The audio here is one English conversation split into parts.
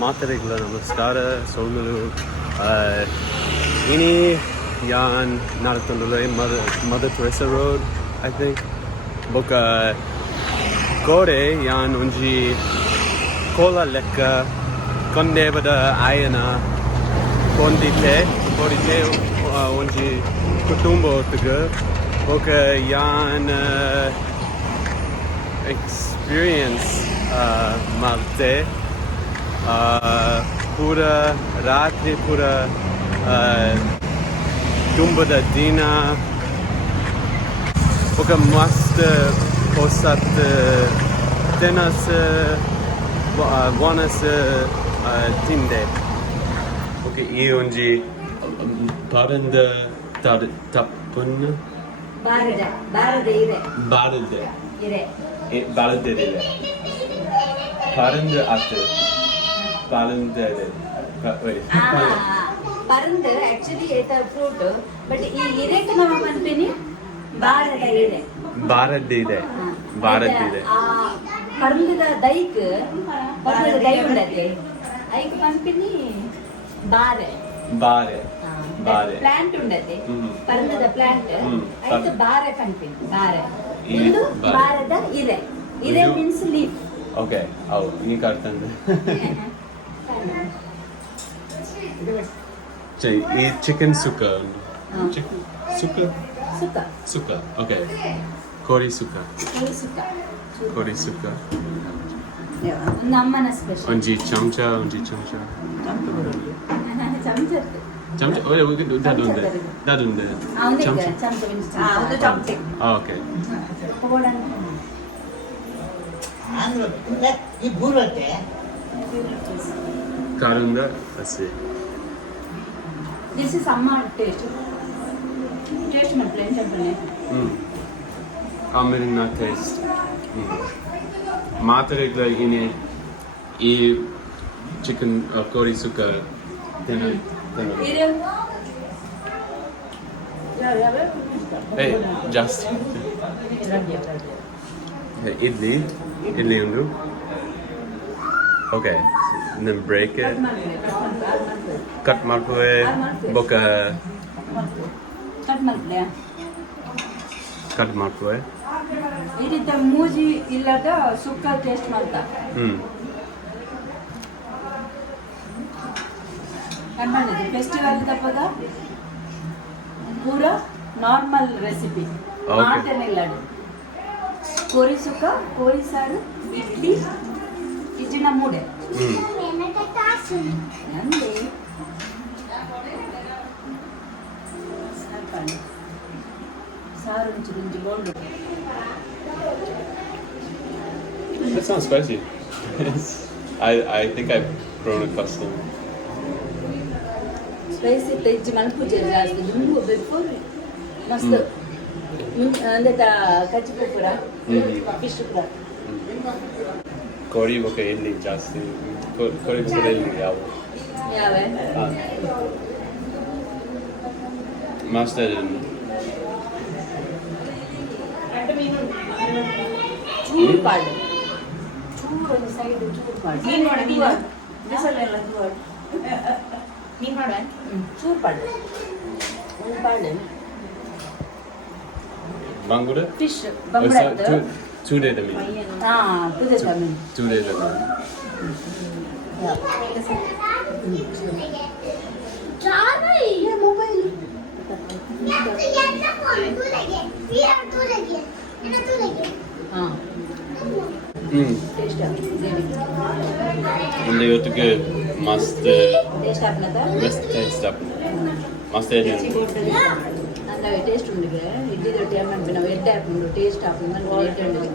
Matarigla namaskara solmulu. Ini yan naratundule Mother Teresa Road, I think. Boka Kore yan unji kola lekka kondevada ayana kondite unji kutumbo tuga. Boka yan experience malte. Pura ratri pura tumbada dina oka mast posat tenas bonus tinde oka ionji paranda tapun barade paranda atu Paranda actually it's a fruit, but this irek nama panpini barada ide. Paranda daik undade. Aik panpini bare. Plant undade. Paranda plant. Aik bare panpini bare. Indu barada ide. Ide means leaf. Okay. Ini kartan. Chicken suka. Suka. Okay. Kori suka. Yeah. Nammana special. Unji chamcha. Chamcha. Oh, we can do that on there. Chamcha. Okay. ಈ ಬೂರತ್ತೆ Karanga, let's see. This is amma taste. Taste my plain champane. Amirina taste. Matarigla ini e chicken kori suka tena. Hey, just. Idli undu. Okay, and then break it. Cut marpue boka. Cut marpue. Idita muji illada sukka taste malta. Kannadi festival tappaga pura normal recipe. Not an illadu. Kori suka, kori saru, idli, idina mude. Nande. Saru chirunji bondu. That sounds spicy. I think I've grown accustomed. Spicy taste malpuje jaasti. Mungu before mast. Andeta kachipura, fish pura. Kori boka idli jasti. Kori boka idli yavu. Yave. Master in. Choor pad. Choor on the side choor pad. ನೀನ್ ನೋಡಿ ನೀನು ಬಿಸಲೆಲ್ಲ ನೋಡಿ ನೀನ್ ನೋಡ Choor pad. One pad. Bangude? Fish. Bangude. 2 days ago. 2 days ago. 2 days ago. Yeah, mobile. ಒಂದು ಇವತ್ತಿಗೆ ಮಸ್ತ್ taste up ಮಸ್ತ್ ಇದೆ அந்த டேஸ்ட் உண்டுங்க இட்லி ரொட்டி ஆமாம் நம்ம எட்டை ஆப்பணும் டேஸ்ட் ஆப்பணும் ரேட் உண்டு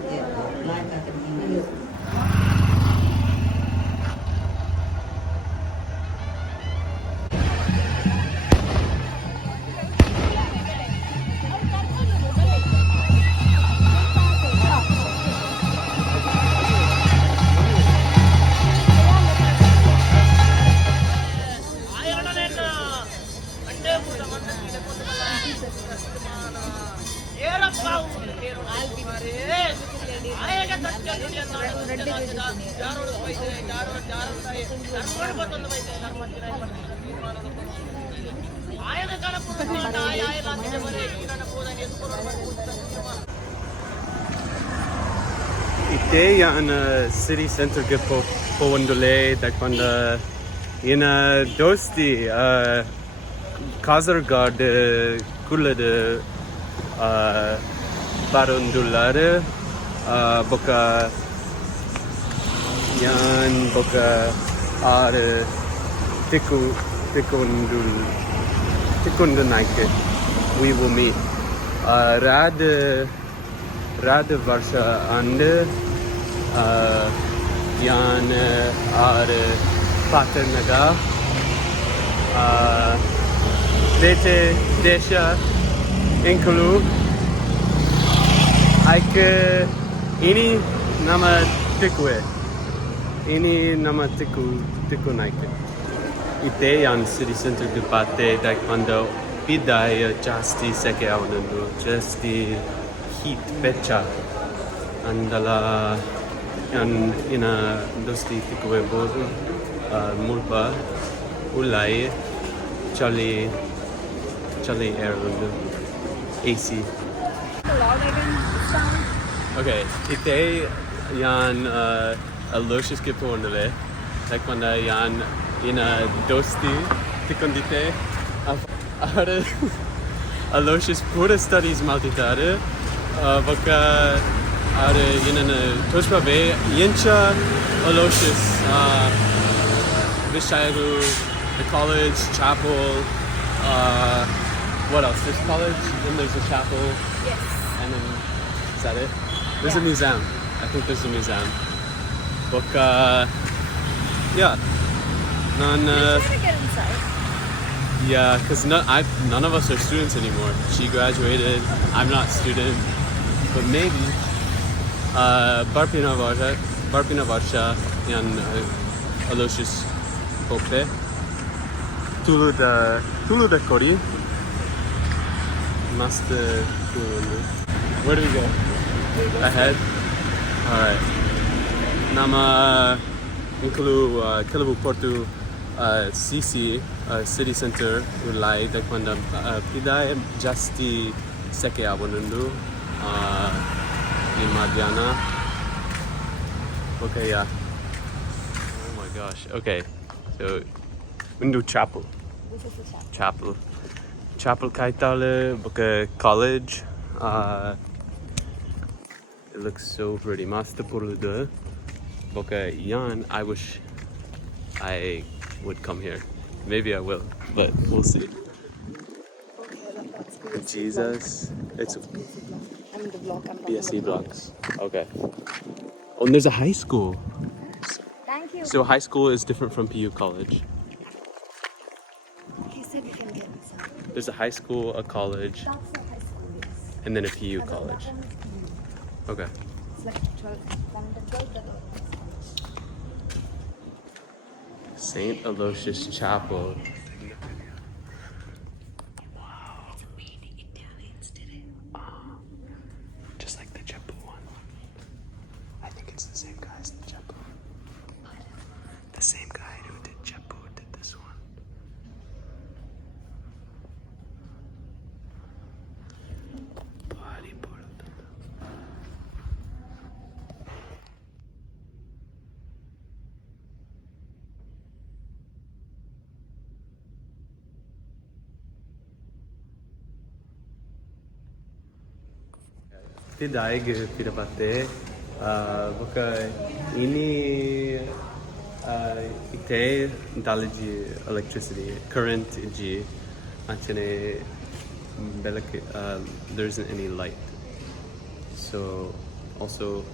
Ite yan city center ke po wandule takpanda ina dosti Kazargard kula de barundulare boka yan boka are tikundul naike we will meet rad varsha and yan are paternaga dete desha inclu aike ini nama tiku naike ite yan city center dupate daikpando pidai jasti seke avanandu jasti heat pecha andala yan ina dosti tikue bodu mulpa ulai chali air AC. Okay, ite yan Aloysius kipo ondale takpanda yan ina dosti tikondite are Aloysius pura studies maltitare vaka are ina toshpa be yencha Aloysius Chelairu, the college, chapel, what else? There's college, then there's a chapel. Yes. And then, is that it? There's a museum. I think there's a museum. Book, yeah. Let's get inside. Yeah, because none of us are students anymore. She graduated, I'm not student. But maybe, Barpina Varsha and Aloysius Pope. Tulu da Kori. Must where do we go? Ahead? Alright. Nama inclu Chelairu Portu CC city center ulai takpanda pidai jasti seke abonundu in Madiana. Okay, yeah. Oh my gosh. Okay. So Windu chapel. This is the chapel. Chapel. Chapel kaitale boka college. It looks so pretty. Master purluda. Boka yan. I wish I would come here. Maybe I will, but we'll see. Jesus. It's I'm the vlog. BSc blocks. Okay. Oh, and there's a high school. Thank you. So high school is different from PU college. He said we can get inside. There's a high school, a college, That's the high school. Yes. and then a PU college. Okay. It's like 12. St. Aloysius Chapel. Just like the Japu one. I think it's the same guy as the Japu. The same guy who did Japu did this one. Tidai pirapate boka ini ite dalaji electricity current ji achane there isn't any light, so also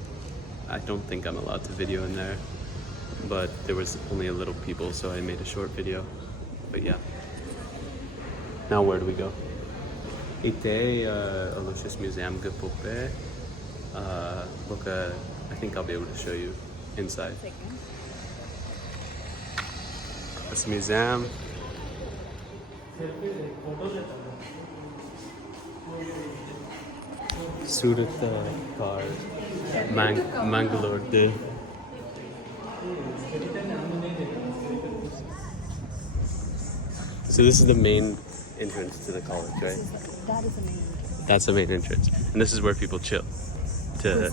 I don't think I'm allowed to video in there, but there was only a little people, so I made a short video. But yeah, now where do we go? Ite Aloysius Museum Gapope. I think I'll be able to show you inside. This museum. Surat cars. Mangalore. So this is the main entrance to the college, right? That is amazing. That's the main entrance. And this is where people chill to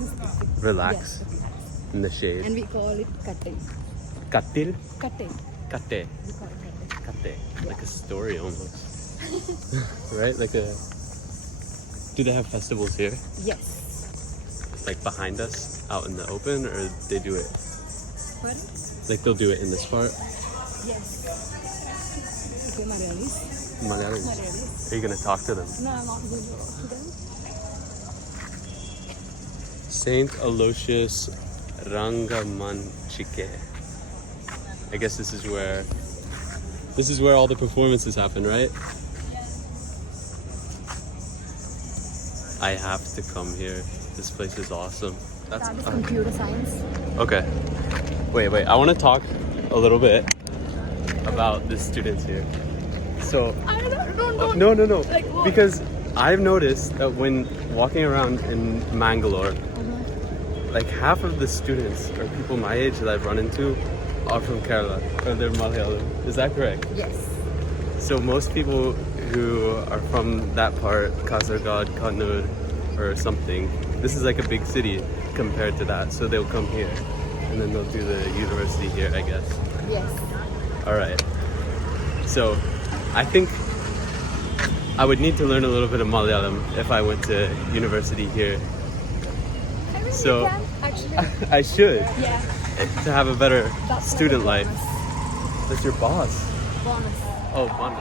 relax in the shade. And we call it katte. Kattil? Katte. Katte. We call it katte. Katte. Like a story almost. Right? Like a... Do they have festivals here? Yes. Like behind us, out in the open, or they do it? Pardon? Like they'll do it in this part? Yes. Okay, Malayalis. Malayalis. Malayalis. Are you gonna talk to them? No, I'm not going to talk to them. Saint Aloysius Rangamanchike. I guess this is where all the performances happen, right? I have to come here. This place is awesome. That is computer science. Okay. Wait. I want to talk a little bit about the students here. So, no. Like what? Because I've noticed that when walking around in Mangalore, like half of the students or people my age that I've run into are from Kerala, or they're Malayalam. Is that correct? Yes. So most people who are from that part, Kasaragod, Kannur, or something, this is like a big city compared to that. So they'll come here, and then they'll do the university here, I guess. Yes. All right. So I think I would need to learn a little bit of Malayalam if I went to university here. I mean, So- you can, actually. I should, Yeah. to have a better That's student like a life. That's your boss. Bonus. Oh, fun.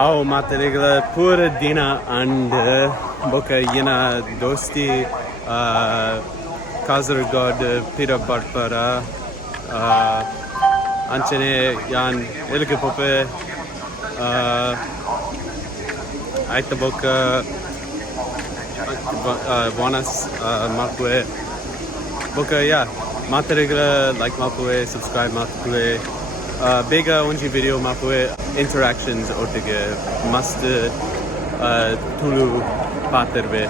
Oh, materigle pura dina and boka yena dosti Kasaragod pira barpara anchene yan ilke pope aita boka bonus matwe boka yeah materigle like matwe subscribe matwe Bega onji video mapue interactions otige must tulu paterbe